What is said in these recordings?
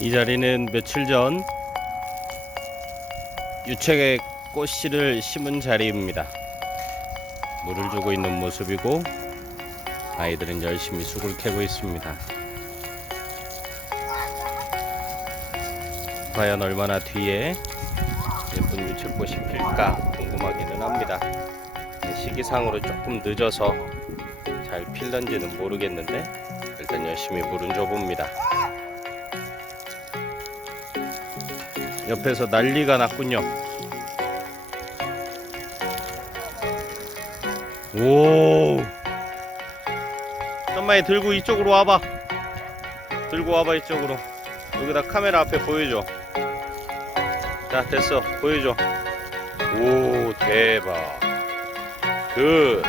이 자리는 며칠 전 유채의 꽃씨를 심은 자리입니다. 물을 주고 있는 모습이고 아이들은 열심히 쑥을 캐고 있습니다. 과연 얼마나 뒤에 예쁜 유채꽃이 필까 궁금하기는 합니다. 시기상으로 조금 늦어서 잘 필런지는 모르겠는데 일단 열심히 물은 줘봅니다. 옆에서 난리가 났군요. 오. 좀만이 들고 이쪽으로 와봐. 들고 와봐 이쪽으로. 여기다 카메라 앞에 보여줘. 자 됐어 보여줘. 오 대박. 굿.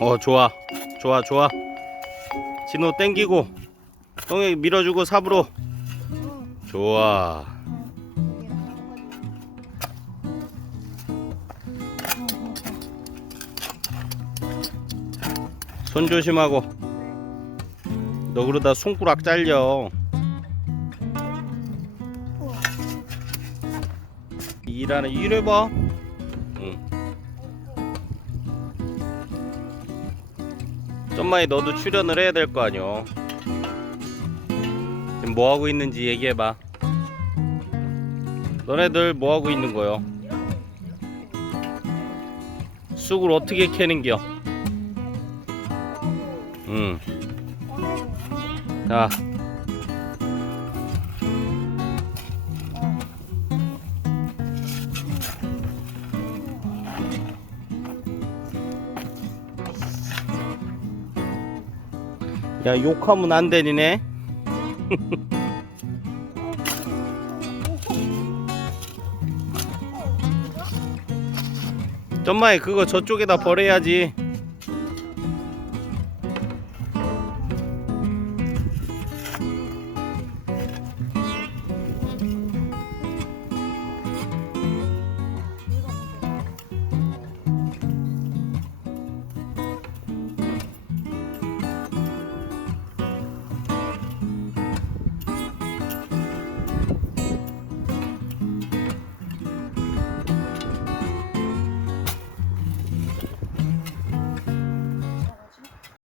어 좋아. 좋아 좋아. 진호 땡기고 똥에 밀어주고 삽으로. 좋아. 손 조심하고. 너 그러다 손가락 잘려. 일하는 이래봐 좀만이 너도 출연을 해야 될 거 아니여 지금 뭐 하고 있는지 얘기해봐. 너네들 뭐 하고 있는 거요? 쑥을 어떻게 캐는겨? 응. 자 야 욕하면 안 되니네. 점마이 그거 저쪽에다 버려야지